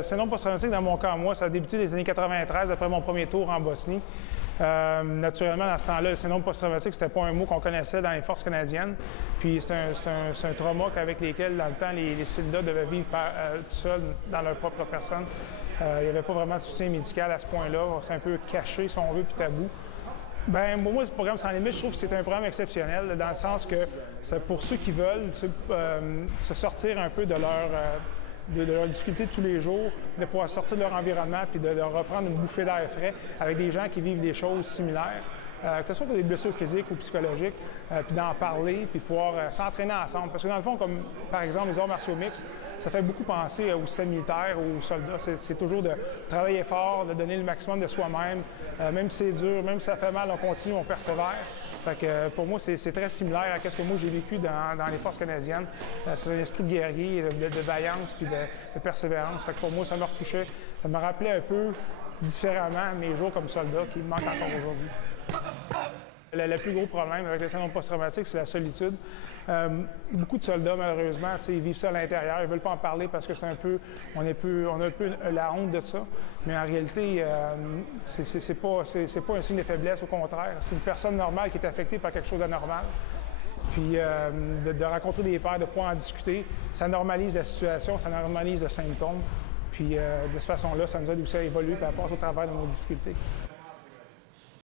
Syndrome post-traumatique, dans mon cas, moi, ça a débuté dans les années 93, après mon premier tour en Bosnie. Naturellement, dans ce temps-là, le syndrome post-traumatique, c'était pas un mot qu'on connaissait dans les forces canadiennes. Puis c'est un trauma avec lequel, dans le temps, les soldats devaient vivre tout seuls dans leur propre personne. Il n'y avait pas vraiment de soutien médical à ce point-là. C'est un peu caché, si on veut, puis tabou. Bien, moi, ce programme Sans Limite, je trouve que c'est un programme exceptionnel, dans le sens que c'est pour ceux qui veulent se sortir un peu de leurs difficultés de tous les jours, de pouvoir sortir de leur environnement puis de reprendre une bouffée d'air frais avec des gens qui vivent des choses similaires, que ce soit des blessures physiques ou psychologiques, puis d'en parler, puis pouvoir s'entraîner ensemble. Parce que dans le fond, comme par exemple les arts martiaux mixtes, ça fait beaucoup penser au système militaire, aux soldats. C'est toujours de travailler fort, de donner le maximum de soi-même, même si c'est dur, même si ça fait mal, on continue, on persévère. Fait que pour moi, c'est très similaire à ce que moi j'ai vécu dans les forces canadiennes. C'est un esprit de guerrier, de vaillance puis de persévérance. Fait que pour moi, ça me retouchait. Ça me rappelait un peu différemment mes jours comme soldat qui me manquent encore aujourd'hui. Le plus gros problème avec le syndrome post-traumatique, c'est la solitude. Beaucoup de soldats, malheureusement, ils vivent ça à l'intérieur. Ils ne veulent pas en parler parce que on a un peu la honte de ça. Mais en réalité, c'est pas un signe de faiblesse, au contraire. C'est une personne normale qui est affectée par quelque chose d'anormal. Puis de rencontrer des pairs, de pouvoir en discuter, ça normalise la situation, ça normalise le symptôme. Puis de cette façon-là, ça nous aide aussi à évoluer et à passer au travers de nos difficultés.